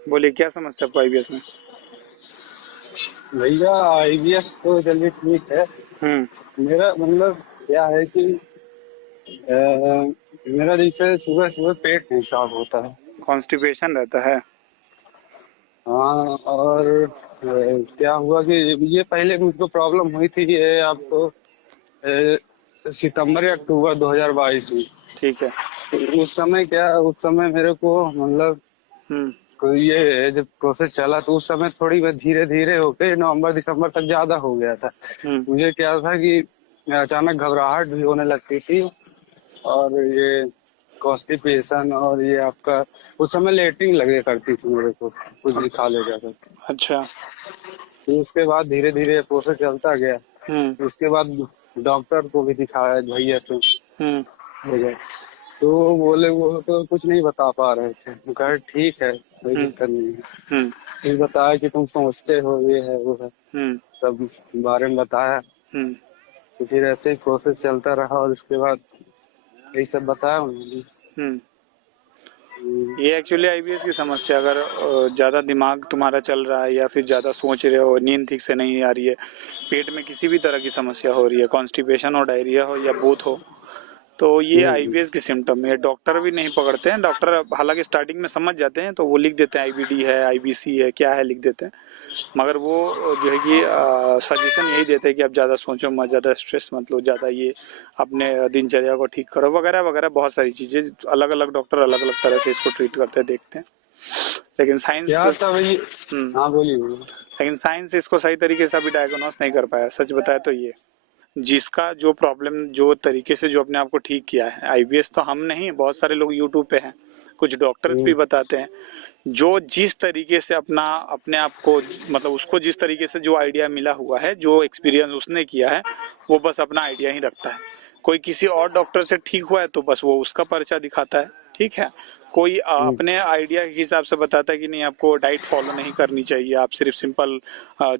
बोलिए क्या समस्या आपको आईबीएस में? भैया आईबीएस तो चलिए ठीक है। हम्म। मेरा मतलब क्या है कि मेरा जैसे सुबह सुबह पेट नहीं साफ होता है। कॉन्स्टिपेशन रहता है। हाँ, और क्या हुआ कि ये पहले मुझको प्रॉब्लम हुई थी, ये आपको सितंबर या अक्टूबर 2022 में। ठीक है। तो उस समय मेरे को मतलब हम्म। कोई ये जब प्रोसेस चला तो उस समय थोड़ी बहुत धीरे धीरे होके नवंबर दिसंबर तक ज्यादा हो गया था। हम्म। मुझे क्या था कि अचानक घबराहट भी होने लगती थी, और ये कॉन्स्टिपेशन, और ये आपका उस समय लेटरिन लगे करती थी मेरे को, कुछ भी खा लेगा तो। अच्छा। फिर उसके बाद धीरे धीरे प्रोसेस चलता गया। हम्म। फिर उसके बाद डॉक्टर को भी दिखाया भैया से हम्म। हो गया। तो बोले वो तो कुछ नहीं बता पा रहे थे। मैं कहा ठीक है, कोई हम्म। दिक्कत नहीं है। हम्म। फिर बताया कि तुम समझते हो, ये है वो है, हम्म। सब बारे में बताया। हम्म। तो फिर ऐसे ही प्रोसेस चलता रहा, और उसके बाद यही सब बताया उन्होंने। हम्म। हम्म, ये एक्चुअली आईबीएस की समस्या, अगर ज़्यादा दिमाग तुम्हारा चल रहा है या फिर ज़्यादा सोच रहे हो, नींद ठीक से नहीं आ रही है, पेट में किसी भी तरह की समस्या हो रही है, कॉन्स्टिपेशन हो, डायरिया हो या बोथ हो, तो ये हम्म, आईबीएस की सिम्टम है। डॉक्टर भी नहीं पकड़ते हैं। डॉक्टर हालांकि स्टार्टिंग में समझ जाते हैं तो वो लिख देते हैं आईबीडी है, आईबीसी है, क्या है लिख देते हैं। मगर वो जो है कि सजेशन यही देते हैं कि आप ज़्यादा सोचो मत, ज़्यादा स्ट्रेस मत लो, ज़्यादा ये अपने दिनचर्या को ठीक करो वगैरह वगैरह, बहुत सारी चीज़ें। अलग अलग डॉक्टर अलग अलग तरह से इसको ट्रीट करते हैं, देखते हैं। लेकिन साइंस क्या था भाई? हम्म हाँ, बोलिए बोलिए। लेकिन साइंस इसको सही तरीके से अभी डायग्नोस नहीं कर पाया, सच बताया तो। ये जिसका जो प्रॉब्लम जो तरीके से जो अपने आप को ठीक किया है, आईबीएस तो हम नहीं, बहुत सारे लोग यूट्यूब पे हैं, कुछ डॉक्टर्स भी हम्म, बताते हैं। जो जिस तरीके से अपना अपने आप को, मतलब उसको जिस तरीके से जो आइडिया मिला हुआ है, जो एक्सपीरियंस उसने किया है, वो बस अपना आइडिया ही रखता है। कोई किसी और डॉक्टर से ठीक हुआ है तो बस वो उसका पर्चा दिखाता है, ठीक है। कोई हम्म, अपने आइडिया के हिसाब से बताता है कि नहीं आपको डाइट फॉलो नहीं करनी चाहिए, आप सिर्फ सिंपल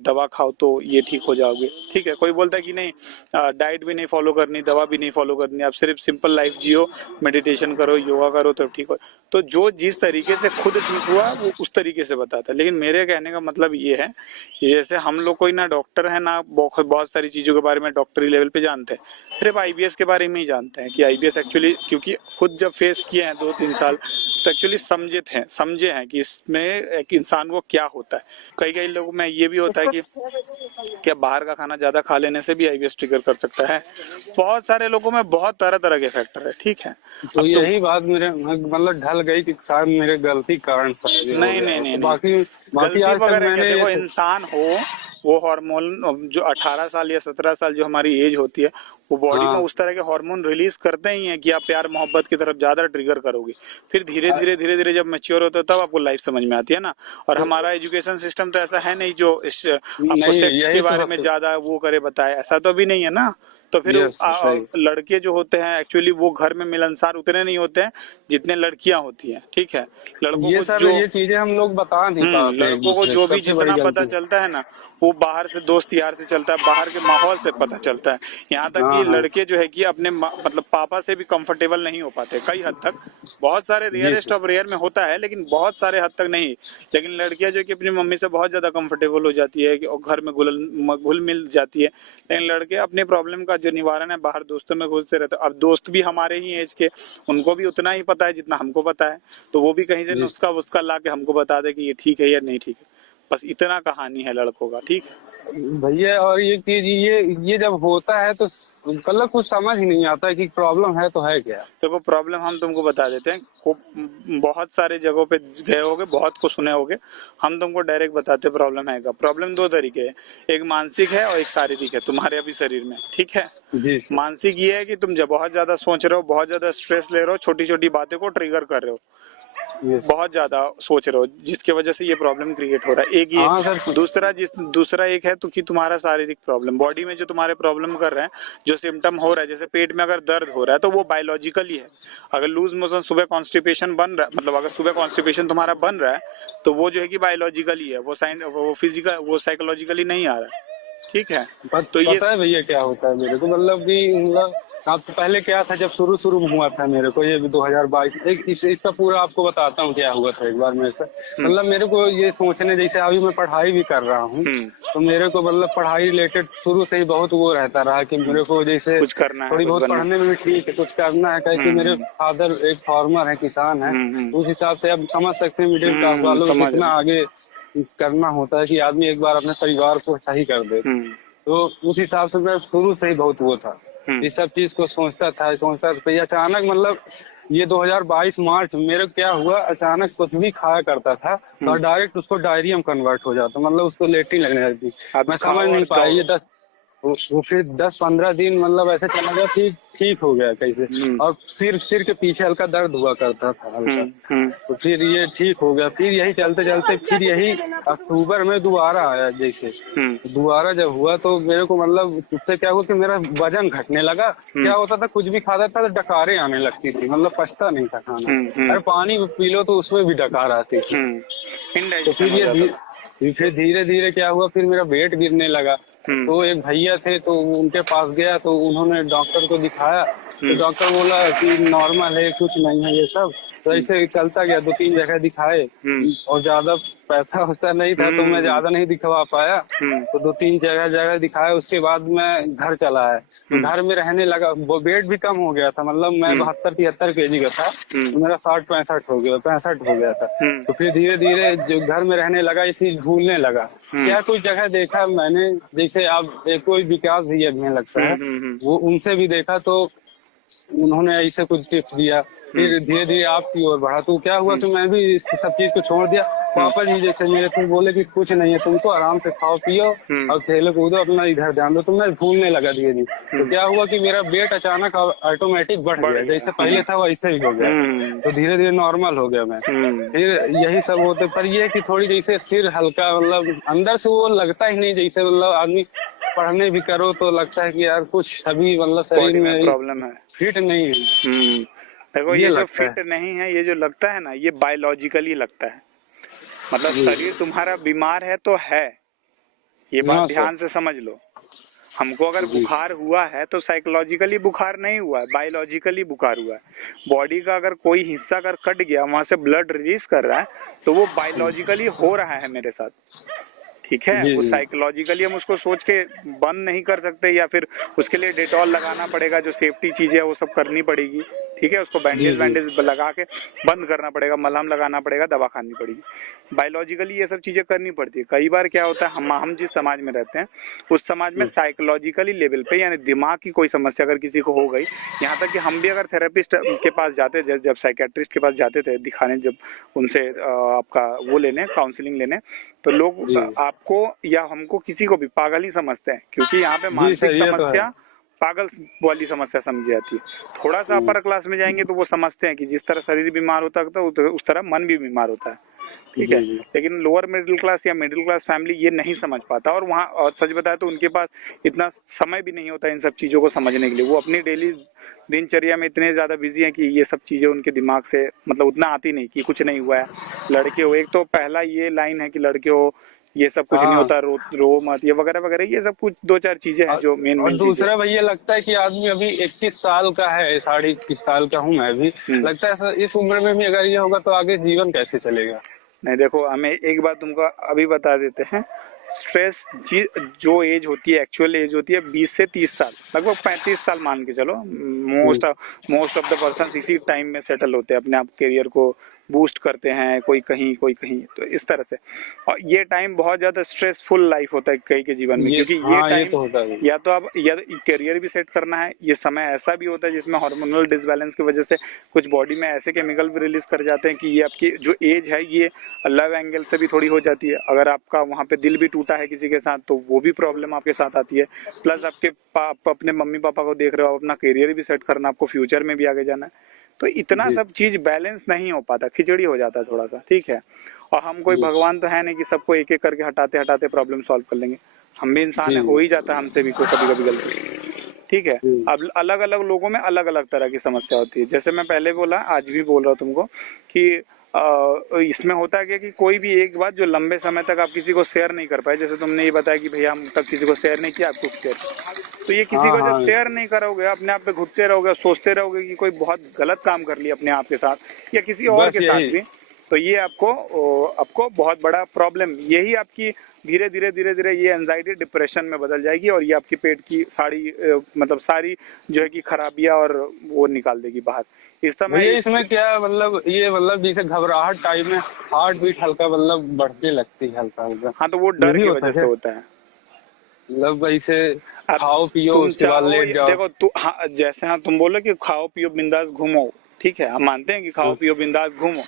दवा खाओ तो ये ठीक हो जाओगे, ठीक है। कोई बोलता है कि नहीं डाइट भी नहीं फॉलो करनी, दवा भी नहीं फॉलो करनी, आप सिर्फ सिंपल लाइफ जियो, मेडिटेशन करो, योगा करो तो ठीक हो। तो जो जिस तरीके से खुद ठीक हुआ वो उस तरीके से बताता है। लेकिन मेरे कहने का मतलब ये है कि जैसे हम लोग कोई ना डॉक्टर है ना बहुत बहुत सारी चीजों के बारे में डॉक्टरी लेवल पे जानते हैं, सिर्फ आईबीएस के बारे में ही जानते हैं कि आईबीएस एक्चुअली, क्योंकि खुद जब फेस किए हैं 2-3 साल, तो एक्चुअली समझे हैं कि इसमें एक इंसान को क्या होता है। कई कई लोगों में ये भी होता है कि क्या बाहर का खाना ज्यादा खा लेने से भी आईबीएस ट्रिगर कर सकता है। बहुत सारे लोगों में बहुत तरह तरह के फैक्टर है, ठीक है। तो अब तो यही बात मेरे मतलब ढल गई कि शायद मेरे गलती के कारण शायद ये हो नहीं गया नहीं हो। नहीं तो नहीं, बाकी बाकी गलती आज तक वगैरह क्या, मैंने देखो इंसान हो, वो हार्मोन जो 18 साल या 17 साल जो हमारी एज होती है, वो बॉडी में हाँ, उस तरह के हार्मोन रिलीज करते ही हैं कि आप प्यार मोहब्बत की तरफ ज्यादा ट्रिगर करोगे। फिर धीरे धीरे जब मैच्योर होते हो तब आपको लाइफ समझ में आती है ना। और तो हमारा एजुकेशन सिस्टम तो ऐसा है नहीं जो इस आपको नहीं, सेक्स के यही तो बारे में सबसे। ज्यादा वो करे बताए, ऐसा तो भी नहीं है ना। तो फिर यस, सही। लड़के जो होते हैं एक्चुअली वो घर में मिलनसार उतने नहीं होते हैं जितने लड़कियां होती हैं, ठीक है। लड़कों ये को सब जो ये चीजें हम लोग बता नहीं पाते एक लड़कों को दूसरे को, जो भी सबसे बड़ी जितना पता गलती है। चलता है ना, वो बाहर से दोस्त यार से चलता है, बाहर के माहौल से पता चलता है। यहाँ तक हाँ, कि हाँ। लड़के जो है कि अपने मतलब पापा से भी कंफर्टेबल नहीं हो पाते कई हद तक। बहुत सारे जी रेयरेस्ट सर। ऑफ रेयर में होता है, लेकिन बहुत सारे हद तक नहीं। लेकिन लड़कियां जो है कि अपनी मम्मी से बहुत ज्यादा कंफर्टेबल हो जाती है और घर में घुल मिल जाती है। लेकिन लड़के अपने प्रॉब्लम का जो निवारण है बाहर दोस्तों में घुसते रहते हैं। अब दोस्त भी हमारे ही एज के, उनको भी उतना ही पता है जितना हमको पता है, तो वो भी कहीं से जी नुस्खा वुस्खा ला के हमको बता दे कि ये ठीक है या नहीं ठीक है। बस इतना कहानी है लड़कों का, ठीक है। भैया, और ये चीज ये जब होता है तो मतलब कुछ समझ ही नहीं आता है कि प्रॉब्लम है तो है क्या। देखो प्रॉब्लम हम तुमको बता देते हैं, बहुत सारे जगहों पे गए होगे, बहुत कुछ सुने होगे। हम तुमको डायरेक्ट बताते प्रॉब्लम है का। प्रॉब्लम दो तरीके है, एक मानसिक है और एक शारीरिक है तुम्हारे अभी शरीर में, ठीक है। जी सर। मानसिक ये है कि तुम जब बहुत ज्यादा सोच रहे हो, बहुत ज्यादा स्ट्रेस ले रहे हो, छोटी छोटी बातें को ट्रिगर कर रहे हो, यस। बहुत ज्यादा सोच रहे हो, जिसकी वजह से ये प्रॉब्लम क्रिएट हो रहा है, एक ये। हाँ सर। दूसरा एक है तो कि तुम्हारा शारीरिक प्रॉब्लम, बॉडी में जो तुम्हारे प्रॉब्लम कर रहे हैं, जो सिम्टम हो रहा है, जैसे पेट में अगर दर्द हो रहा है तो वो बायोलॉजिकली है। अगर लूज मोशन सुबह कॉन्स्टिपेशन बन रहा है, मतलब अगर सुबह कॉन्स्टिपेशन तुम्हारा बन रहा है, तो वो जो है कि बायोलॉजिकली है, वो फिजिकल, वो साइकोलॉजिकली नहीं आ रहा है, ठीक है। तो ये पता है भैया क्या होता है मेरे को, मतलब कि मतलब अब तो पहले क्या था, जब शुरू शुरू में हुआ था मेरे को ये 2022, एक इसका पूरा आपको बताता हूँ क्या हुआ था एक बार मेरे साथ। हम्म मतलब मेरे को ये सोचने, जैसे अभी मैं पढ़ाई भी कर रहा हूँ, हम्म तो मेरे को मतलब पढ़ाई रिलेटेड शुरू से ही बहुत वो रहता रहा कि हम्म, मेरे को जैसे कुछ करना है, थोड़ी कुछ बहुत बनना पढ़ने में भी ठीक है, कुछ करना है, कहे कि मेरे हम्म फादर एक फार्मर है, किसान है। हम्म तो उस हिसाब से अब समझ सकते हैं मिडिल क्लास वालों को समझ कितना रहे आगे करना होता है कि आदमी एक बार अपने परिवार को सही कर दे। हम्म तो उस हिसाब से मैं शुरू से ही बहुत वो था, हम्म इस सब चीज को सोचता था। तो ये अचानक मतलब ये 2022 मार्च मेरे को क्या हुआ, अचानक कुछ भी खाया करता था तो हम्म। डायरेक्ट उसको डायरिया में कन्वर्ट हो जाता, मतलब उसको लेटरिन लगने लगती। आप मैं समझ खाओ नहीं और पाया दौड़ो। ये वो फिर 10-15 दिन मतलब ऐसे चला गया, ठीक ठीक हो गया कैसे। हम्म और सिर सिर के पीछे हल्का दर्द हुआ करता था हल्का। हम्म तो फिर ये ठीक हो गया, फिर यही चलते चलते फिर यही अक्टूबर में दोबारा आया जैसे। हम्म दोबारा जब हुआ तो मेरे को मतलब उससे क्या हुआ कि मेरा वजन घटने लगा। हम्म क्या होता था, कुछ भी खाता था तो डकारें आने लगती थी, मतलब पछता नहीं था खाना। हम्म। अरे पानी पी लो तो उसमें भी डकार आती थी। तो इनडाइजेशन फिर हो जाता था। फिर धीरे धीरे क्या हुआ, फिर मेरा वेट गिरने लगा। हम्म तो एक भैया थे तो उनके पास गया तो उन्होंने डॉक्टर को दिखाया। तो हम्म डॉक्टर बोला कि नॉर्मल है, कुछ नहीं है ये सब। तो हम्म ऐसे चलता गया, 2-3 जगह दिखाए। हम्म और ज्यादा पैसा वैसा नहीं था तो मैं हम्म ज्यादा नहीं दिखवा पाया। हम्म तो 2-3 जगह जगह दिखाया, उसके बाद मैं घर चला है। तो हम्म घर में रहने लगा, वो वेट भी कम हो गया था, मतलब मैं हम्म 72-73 kg का था। हम्म तो मेरा 60-65 हो गया, 65 हो गया था। हम्म तो फिर धीरे धीरे जो घर में रहने लगा, इसी भूलने लगा। हम्म क्या कुछ जगह देखा मैंने, जैसे आप एक कोई विकास भैया भी हैं लगता है, हम्म वो उनसे भी देखा तो उन्होंने ऐसे कुछ टिप्स दिया। हम्म फिर धीरे धीरे आपकी ओर बढ़ा, तो क्या हुआ हम्म कि मैं भी इस सब चीज को छोड़ दिया। हम्म पापा जी जैसे मेरे को बोले कि कुछ नहीं है, तुमको आराम से खाओ पियो हम्म और खेलो कूदो, अपना इधर ध्यान दो। तो मैं भूलने लगा धीरे धीरे। तो हम्म क्या हुआ कि मेरा वेट अचानक ऑटोमेटिक बढ़ बढ़ गया, गया। जैसे पहले था वैसे ही हो गया। हम्म तो धीरे धीरे नॉर्मल हो गया मैं। हम्म फिर यही सब होते, पर ये है कि थोड़ी जैसे सिर हल्का, मतलब अंदर से वो लगता ही नहीं, जैसे मतलब आदमी पढ़ने भी करो तो लगता है कि यार कुछ अभी मतलब शरीर बॉडी में में प्रॉब्लम है। फिट नहीं है, देखो ये ये जो लगता है। फिट नहीं है, ये जो लगता है ना, ये बायोलॉजिकली लगता है। मतलब जी शरीर तुम्हारा बीमार है तो है, ये बात हाँ सर। ध्यान से समझ लो। हमको अगर जी बुखार हुआ है तो साइकोलॉजिकली बुखार नहीं हुआ है, बायोलॉजिकली बुखार हुआ है। बॉडी का अगर कोई हिस्सा अगर कट गया, वहां से ब्लड रिलीज कर रहा है, तो वो बायोलॉजिकली हो रहा है मेरे साथ। ठीक है, जी वो जी साइकोलॉजिकली हम उसको सोच के बंद नहीं कर सकते, या फिर उसके लिए डेटॉल लगाना पड़ेगा, जो सेफ्टी चीजें है वो सब करनी पड़ेगी। ठीक है, उसको जी बैंडेज जी वैंडेज लगा के बंद करना पड़ेगा, मलहम लगाना पड़ेगा, दवा खानी पड़ेगी। बायोलॉजिकली ये सब चीजें करनी पड़ती है। कई बार क्या होता है, हम जिस समाज में रहते हैं उस समाज में जी साइकोलॉजिकली लेवल पे, यानी दिमाग की कोई समस्या अगर किसी को हो गई, यहाँ तक कि हम भी अगर थेरेपिस्ट के पास जाते थे, जब साइकेट्रिस्ट के पास जाते थे दिखाने, जब उनसे आपका वो लेने, काउंसलिंग लेने, तो लोग जी आपको या हमको किसी को भी पागल ही समझते हैं, क्योंकि यहाँ पे जी मानसिक सर, ये तो है। समस्या पागल वाली समस्या समझी जाती है। थोड़ा सा हम्म, अपर क्लास में जाएंगे तो वो समझते हैं कि जिस तरह शरीर बीमार होता है उस तरह मन भी बीमार होता है। ठीक है, जी जी लेकिन लोअर मिडिल क्लास या मिडिल क्लास फैमिली ये नहीं समझ पाता, और वहाँ, और सच बताए तो उनके पास इतना समय भी नहीं होता इन सब चीज़ों को समझने के लिए। वो अपनी डेली दिनचर्या में इतने ज़्यादा बिजी हैं कि ये सब चीज़ें उनके दिमाग से मतलब उतना आती नहीं कि कुछ नहीं हुआ है। लड़के हो, एक तो पहला ये लाइन है कि लड़के हो ये सब कुछ नहीं हाँ। होता, रो मत, ये वगैरह वगैरह, ये सब कुछ 2-4 चीजें हैं और, जो मेन और मेन चीजें। दूसरा भैया लगता है कि आदमी अभी 21 साल का है, 21 साल का हूँ मैं भी। हम्म। लगता है सर इस उम्र में भी अगर ये होगा तो आगे जीवन कैसे चलेगा। नहीं देखो, हमें एक बात तुमको अभी बता देते हैं। स्ट्रेस जो एज होती है, एक्चुअल एज होती है 20 से 30 साल, लगभग 35 साल मान के चलो। हम्म, मोस्ट ऑफ द पर्सन इसी टाइम में सेटल होते हैं, अपने आप करियर को बूस्ट करते हैं, कोई कहीं कोई कहीं, तो इस तरह से। और ये टाइम बहुत ज्यादा स्ट्रेसफुल लाइफ होता है कई के जीवन में, ये क्योंकि ये हाँ, ये टाइम तो होता है। या तो आप या करियर भी सेट करना है, ये समय ऐसा भी होता है जिसमें हार्मोनल डिसबैलेंस की वजह से कुछ बॉडी में ऐसे केमिकल भी रिलीज कर जाते हैं कि ये आपकी जो एज है ये लव एंगल से भी थोड़ी हो जाती है। अगर आपका वहाँ पे दिल भी टूटा है किसी के साथ तो वो भी प्रॉब्लम आपके साथ आती है। प्लस आपके अपने मम्मी पापा को देख रहे हो, अपना करियर भी सेट करना, आपको फ्यूचर में भी आगे जाना है, तो इतना जी सब चीज बैलेंस नहीं हो पाता, खिचड़ी हो जाता है थोड़ा सा। ठीक है, और हम कोई जी भगवान तो है नहीं कि सबको एक एक करके हटाते हटाते प्रॉब्लम सॉल्व कर लेंगे। हम भी इंसान है, जी हो ही जाता है हमसे भी कोई कभी कभी गलती। ठीक है, जी अब अलग अलग लोगों में अलग अलग तरह की समस्या होती है। जैसे मैं पहले बोला, आज भी बोल रहा हूँ तुमको कि इसमें होता है कि कोई भी एक बात जो लंबे समय तक आप किसी को शेयर नहीं कर पाए, जैसे तुमने ये बताया कि भैया हम तक किसी को शेयर नहीं किया, आपको शेयर, तो ये किसी हाँ को जब हाँ। शेयर नहीं करोगे, अपने आप पे घुटते रहोगे, सोचते रहोगे कि कोई बहुत गलत काम कर लिया अपने आप के साथ या किसी और बस के साथ यही। भी, तो ये आपको बहुत बड़ा प्रॉब्लम, यही आपकी धीरे धीरे धीरे धीरे ये एंजाइटी डिप्रेशन में बदल जाएगी और ये आपकी पेट की मतलब सारी जो है कि खराबियां और वो निकाल देगी बाहर। इस भैया समय इसमें क्या मतलब ये मतलब जैसे घबराहट टाइप में हार्ट बीट हल्का मतलब बढ़ने लगती है हल्का हल्का, हाँ, तो वो ये डर भी की होता वजह है से क्या? होता है। मतलब ऐसे अब खाओ पियो तुम उसके बाद चाहो लेट जाओ। देखो तू, हाँ जैसे, हाँ तुम बोलो कि खाओ पियो बिंदास घूमो, ठीक है, हम मानते हैं कि खाओ हाँ, पियो बिंदास घूमो,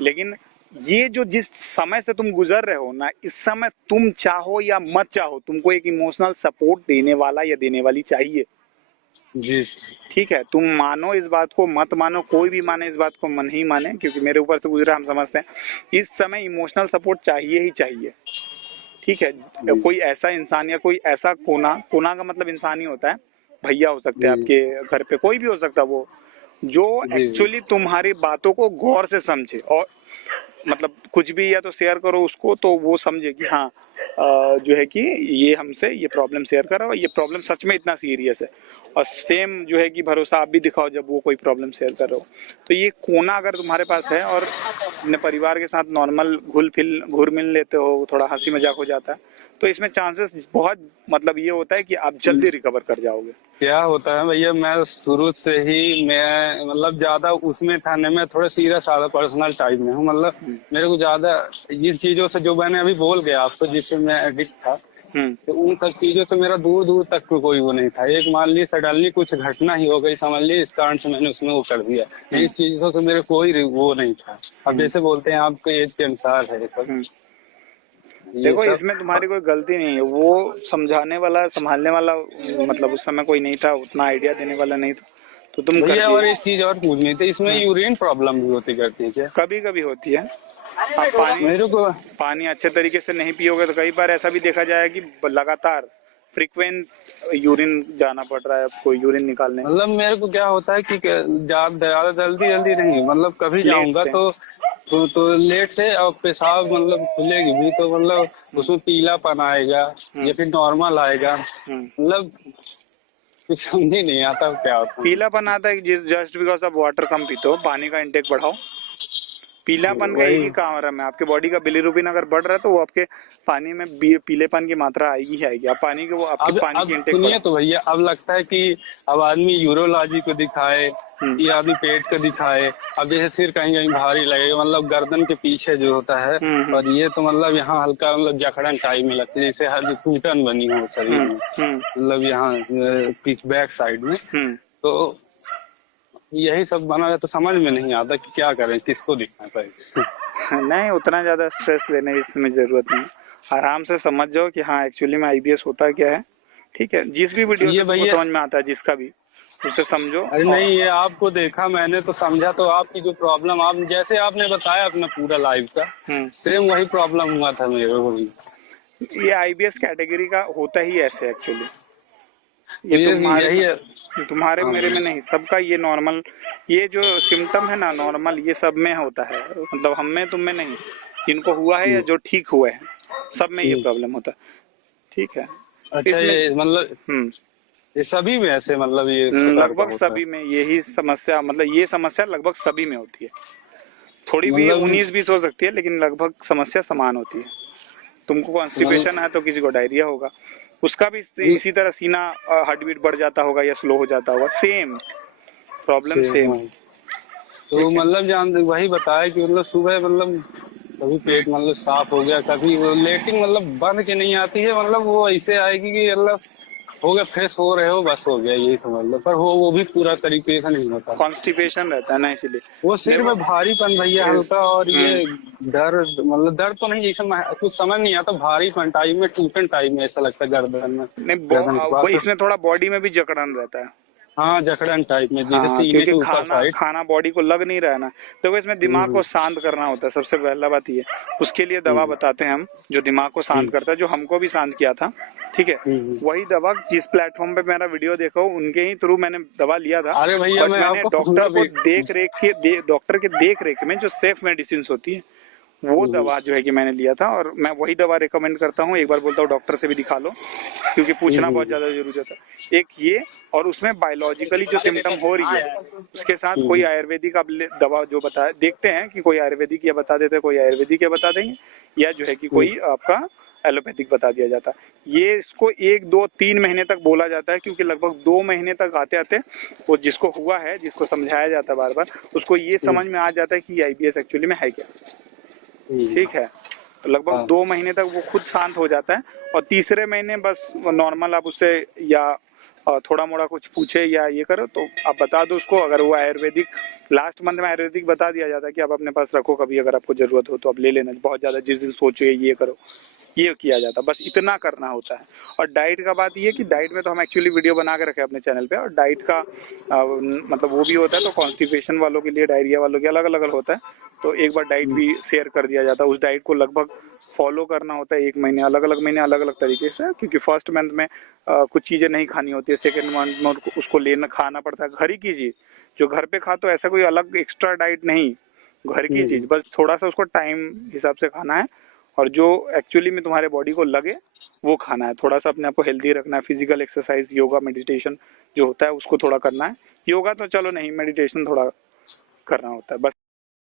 लेकिन ये जो जिस समय से तुम गुजर रहे हो ना, इस समय तुम चाहो या मत चाहो, तुमको एक इमोशनल सपोर्ट देने वाला या देने वाली चाहिए। जी। ठीक है, तुम मानो इस बात को मत मानो, कोई भी माने इस बात को मन ही माने, क्योंकि मेरे ऊपर से गुजरा, हम समझते हैं इस समय इमोशनल सपोर्ट चाहिए ही चाहिए। ठीक है, जी कोई ऐसा इंसान या कोई ऐसा कोना, कोना का मतलब इंसान ही होता है, भैया हो सकते हैं जी आपके घर पे, कोई भी हो सकता है वो, जो जी जी। एक्चुअली तुम्हारी बातों को गौर से समझे और मतलब कुछ भी या तो शेयर करो उसको तो वो समझे कि हाँ जो है कि ये हमसे ये प्रॉब्लम शेयर कर रहा है, ये प्रॉब्लम सच में इतना सीरियस है, और सेम जो है कि भरोसा आप भी दिखाओ जब वो कोई प्रॉब्लम शेयर कर रहे हो। तो ये कोना अगर तुम्हारे पास है और अपने परिवार के साथ नॉर्मल घुल मिल लेते हो, थोड़ा हंसी मजाक हो जाता है, तो इसमें चांसेस बहुत मतलब ये होता है कि आप जल्दी रिकवर कर जाओगे। क्या होता है भैया, मैं शुरू से ही मैं मतलब ज्यादा उसमें था नहीं, मैं थोड़ा सीधा साधा पर्सनल टाइप में हूँ। मतलब हम्म मेरे को ज्यादा ये चीजों से जो मैंने अभी बोल गया आपसे जिससे मैं एडिक्ट था, हम्म तो उन सब चीजों से मेरा दूर दूर तक कोई वो नहीं था। एक मान ली सडनली कुछ घटना ही हो गई समझ ली, इस कारण से मैंने उसमें वो कर दिया। हम्म इस चीजों से मेरे कोई वो नहीं था। अब हम्म जैसे बोलते हैं आपके एज के अनुसार है सब हम्म। ये देखो सब। इसमें तुम्हारी कोई गलती नहीं है, वो समझाने वाला संभालने वाला मतलब उस समय कोई नहीं था, उतना आइडिया देने वाला नहीं था, तो तुम कर भैया और दिए। एक चीज और पूछनी थी, इसमें यूरिन प्रॉब्लम भी होती करती है क्या? कभी कभी होती है, आप पानी मेरे को पानी अच्छे तरीके से नहीं पियोगे तो कई बार ऐसा भी देखा जाए कि लगातार फ्रीक्वेंट यूरिन जाना पड़ रहा है आपको, यूरिन निकालने मतलब मेरे को क्या होता है कि ज्यादा जल्दी जल्दी नहीं, मतलब कभी लेट जाऊंगा से। तो लेट से और पेशाब मतलब खुलेगी भी तो मतलब हम्म उसमें पीलापन आएगा या हम्म फिर नॉर्मल आएगा, हम्म। मतलब कुछ समझ ही नहीं आता क्या होता है। पीलापन आता है जस्ट बिकॉज आप वाटर कम पीते हो, पानी का इंटेक बढ़ाओ। पीलापन का एक वही। ही कारण है, आपके बॉडी का बिलीरुबिन अगर बढ़ रहा है तो वो आपके पानी में पीलेपन की मात्रा आएगी ही आएगी, आप पानी के वो आपकी पानी अब की इंटेक सुनिए बढ़ाओ। तो भैया, अब लगता है कि अब आदमी यूरोलॉजी को दिखाए हम्म कि आदमी पेट को दिखाए। अब जैसे सिर कहीं कहीं भारी लगेगा, मतलब गर्दन के पीछे जो होता है, हम्म और ये तो मतलब यहाँ हल्का मतलब जकड़न टाइप में लगता है जैसे हर टूटन बनी हो शरीर में, हम्म मतलब यहाँ पीछ बैक साइड में। हम्म। तो यही सब बना है तो समझ में नहीं आता कि क्या करें, किसको दिखाएं पहले। नहीं, उतना ज्यादा स्ट्रेस लेने की इसमें जरूरत नहीं है, आराम से समझ जाओ कि हाँ एक्चुअली में आईबीएस होता क्या है। ठीक है, जिस भी वीडियो ये से तुमको भैया, समझ में आता है, जिसका भी, उसे समझो। अरे और नहीं ये आपको देखा मैंने तो समझा, तो आपकी जो प्रॉब्लम आप जैसे आपने बताया अपना पूरा लाइफ का हम्म, सेम वही प्रॉब्लम हुआ था मेरे को भी। ये आईबीएस कैटेगरी का होता ही ऐसे एक्चुअली, तो ये ये तुम्हारे यही में, है। तुम्हारे हाँ मेरे में नहीं, सबका ये नॉर्मल, ये जो सिम्टम है ना नॉर्मल, ये सब में होता है, मतलब हम में तुम में नहीं, जिनको हुआ है या जो ठीक हुए हैं सब में ये हम्म। प्रॉब्लम होता है। ठीक है, अच्छा इसमें ये मतलब ये सभी में ऐसे मतलब ये प्रकार का लगभग होता है? सभी में यही समस्या, मतलब ये समस्या लगभग सभी में होती है, थोड़ी भी मतलब 19-20 हो सकती है लेकिन लगभग समस्या समान होती है। तुमको मतलब कॉन्स्टिपेशन है तो किसी को डायरिया होगा, उसका भी ये इसी तरह सीना हार्ट बीट बढ़ जाता होगा या स्लो हो जाता होगा, सेम प्रॉब्लम से सेम। हाँ। तो ठीक है। मतलब जान वही बताया कि मतलब सुबह मतलब कभी पेट मतलब साफ हो गया, कभी वो लेटिंग मतलब बंद के नहीं आती है, मतलब वो ऐसे आएगी कि मतलब हो गया फ्रेश हो रहे हो बस हो गया यही समझ लो, पर वो भी पूरा तरीके से नहीं होता। कॉन्स्टिपेशन रहता है ना इसीलिए। वो सिर देखो में भारीपन भैया इस हल्का, और ये दर्द मतलब दर्द तो नहीं, जैसे कुछ समझ नहीं आता, भारीपन टाइप में टूटन टाइप में ऐसा लगता है गर्दन में, नहीं गर्दन के वो पास। इसमें थोड़ा बॉडी में भी जकड़न रहता है। हाँ जकड़न टाइप में जैसे हाँ, सीने क्योंकि के ऊपर खाना साइड। खाना बॉडी को लग नहीं रहा है ना, तो इसमें दिमाग हम्म को शांत करना होता है, सबसे पहला बात ये, उसके लिए दवा हम्म बताते हैं हम, जो दिमाग को शांत हम्म करता है, जो हमको भी शांत किया था। ठीक है, हम्म। वही दवा जिस प्लेटफॉर्म पे मेरा वीडियो देखो उनके ही थ्रू मैंने दवा लिया था, अरे भैया बट मैं मैंने आपको पूरा डॉक्टर के देख रेख में जो सेफ मेडिसिन होती है वो दवा जो है कि मैंने लिया था, और मैं वही दवा रिकमेंड करता हूँ। एक बार बोलता हूँ डॉक्टर से भी दिखा लो, क्योंकि पूछना बहुत ज्यादा जरूरी होता है। एक ये, और उसमें बायोलॉजिकली जो सिम्टम हो रही है उसके साथ कोई आयुर्वेदिक आप दवा जो बताए, देखते हैं कि कोई आयुर्वेदिक या बता देते हैं, कोई आयुर्वेदिक या बता देंगे, या जो है कि कोई आपका एलोपैथिक बता दिया जाता है। ये इसको 1 2 3 महीने तक बोला जाता है, क्योंकि लगभग 2 महीने तक आते आते वो जिसको हुआ है, जिसको समझाया जाता है बार बार, उसको ये समझ में आ जाता है कि आईबीएस एक्चुअली में है क्या। ठीक है, तो लगभग हाँ 2 महीने तक वो खुद शांत हो जाता है, और तीसरे महीने बस नॉर्मल आप उससे या थोड़ा मोड़ा कुछ पूछे या ये करो तो आप बता दो उसको। अगर वो आयुर्वेदिक, लास्ट मंथ में आयुर्वेदिक बता दिया जाता है कि आप अपने पास रखो, कभी अगर आपको जरूरत हो तो आप ले लेना, बहुत ज्यादा जिस दिन सोचो ये करो, ये किया जाता, बस इतना करना होता है। और डाइट का बात ये कि डाइट में तो हम एक्चुअली वीडियो बना के रखे अपने चैनल पे, और डाइट का मतलब वो भी होता है, तो कॉन्स्टिपेशन वालों के लिए, डायरिया वालों के अलग अलग होता है, तो एक बार डाइट भी शेयर कर दिया जाता है। उस डाइट को लगभग फॉलो करना होता है 1 महीने, अलग अलग महीने अलग अलग तरीके से, क्योंकि फर्स्ट मंथ में कुछ चीजें नहीं खानी होती है, सेकेंड मंथ में उसको लेना खाना पड़ता है, घर ही की चीज जो घर पे खा, तो ऐसा कोई अलग एक्स्ट्रा डाइट नहीं, घर की चीज, बस थोड़ा सा उसको टाइम हिसाब से खाना है, और जो एक्चुअली में तुम्हारे बॉडी को लगे वो खाना है। थोड़ा सा अपने आप को हेल्दी रखना है, फिजिकल एक्सरसाइज, योगा, मेडिटेशन जो होता है उसको थोड़ा करना है। योगा तो चलो नहीं, मेडिटेशन थोड़ा करना होता है बस।